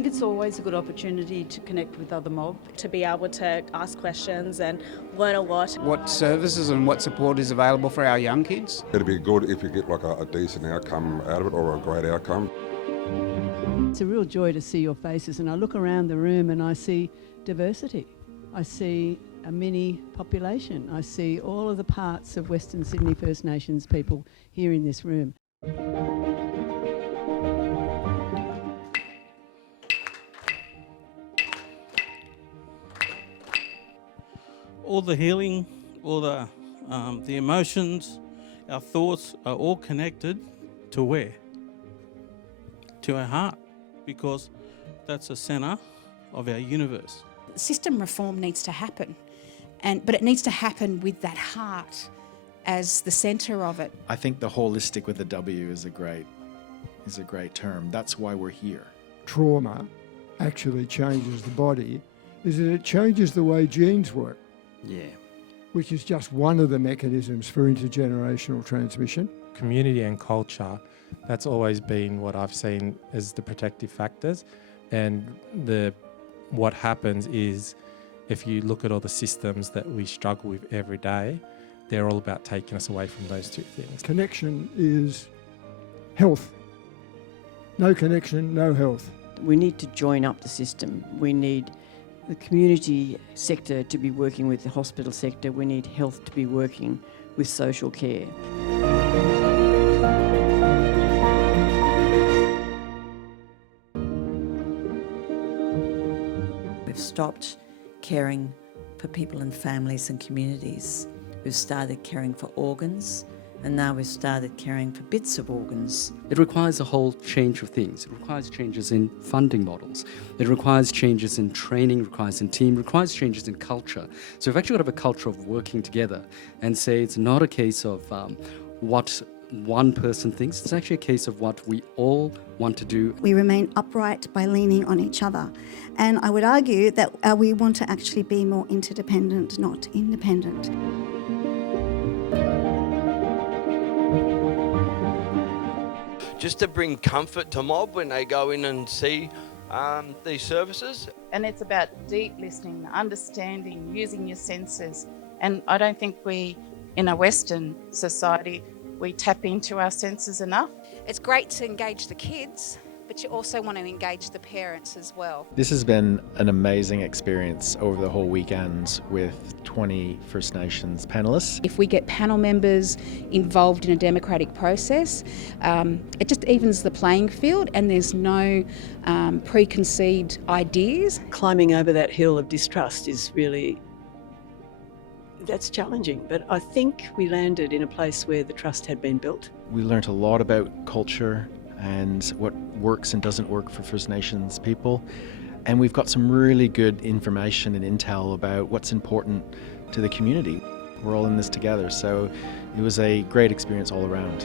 think it's always a good opportunity to connect with other mob. To be able to ask questions and learn a lot. What services and what support is available for our young kids? It'd be good if you get like a decent outcome out of it, or a great outcome. It's a real joy to see your faces, and I look around the room and I see diversity. I see a mini population. I see all of the parts of Western Sydney First Nations people here in this room. All the healing, all the emotions, our thoughts are all connected to where? To our heart, because that's the centre of our universe. System reform needs to happen, but it needs to happen with that heart as the centre of it. I think the holistic with the W is a great term. That's why we're here. Trauma actually changes the body, is that it changes the way genes work. Yeah. Which is just one of the mechanisms for intergenerational transmission. Community and culture, that's always been what I've seen as the protective factors. And what happens is, if you look at all the systems that we struggle with every day, they're all about taking us away from those two things. Connection is health. No connection, no health. We need to join up the system. We need the community sector to be working with the hospital sector. We need health to be working with social care. We've stopped caring for people and families and communities. We've started caring for organs, and now we've started caring for bits of organs. It requires a whole change of things. It requires changes in funding models. It requires changes in training, requires in team, requires changes in culture. So we've actually got to have a culture of working together and say it's not a case of what one person thinks. It's actually a case of what we all want to do. We remain upright by leaning on each other. And I would argue that we want to actually be more interdependent, not independent. Just to bring comfort to mob when they go in and see these services. And it's about deep listening, understanding, using your senses. And I don't think we, in a Western society, we tap into our senses enough. It's great to engage the kids, but you also want to engage the parents as well. This has been an amazing experience over the whole weekend with 20 First Nations panellists. If we get panel members involved in a democratic process, it just evens the playing field and there's no preconceived ideas. Climbing over that hill of distrust is really, that's challenging, but I think we landed in a place where the trust had been built. We learnt a lot about culture and what works and doesn't work for First Nations people. And we've got some really good information and intel about what's important to the community. We're all in this together, so it was a great experience all around.